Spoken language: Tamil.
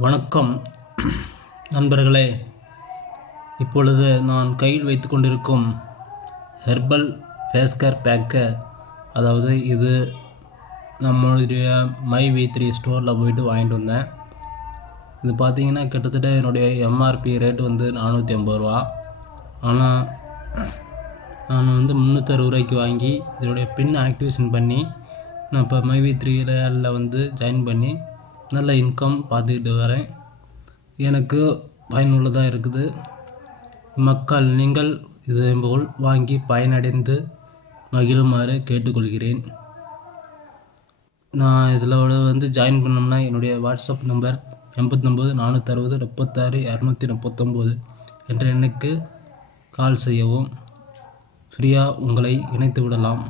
வணக்கம் நண்பர்களே. இப்பொழுது நான் கையில் வைத்து கொண்டிருக்கும் ஹெர்பல் ஃபேஸ் கேர் பேக்கு, அதாவது இது நம்மளுடைய மை-வி3 ஸ்டோரில் போய்ட்டு வாங்கிட்டு வந்தேன். இது பார்த்திங்கன்னா கிட்டத்தட்ட என்னுடைய எம்ஆர்பி ரேட்டு வந்து 450 ரூபா. ஆனால் நான் வந்து 360 ரூபாய்க்கு வாங்கி இதனுடைய பின் ஆக்டிவேஷன் பண்ணி நான் இப்போ மை-வி3 வந்து ஜாயின் பண்ணி நல்ல இன்கம் பார்த்துக்கிட்டு வரேன். எனக்கு பயனுள்ளதாக இருக்குது. மக்கள் நீங்கள் இதேபோல் வாங்கி பயனடைந்து மகிழுமாறு கேட்டுக்கொள்கிறேன். நான் இதில் வந்து ஜாயின் பண்ணோம்னா என்னுடைய வாட்ஸ்அப் நம்பர் 89 460 36 239 என்ற எண்ணுக்கு கால் செய்யவும். ஃப்ரீயாக உங்களை இணைத்து விடலாம்.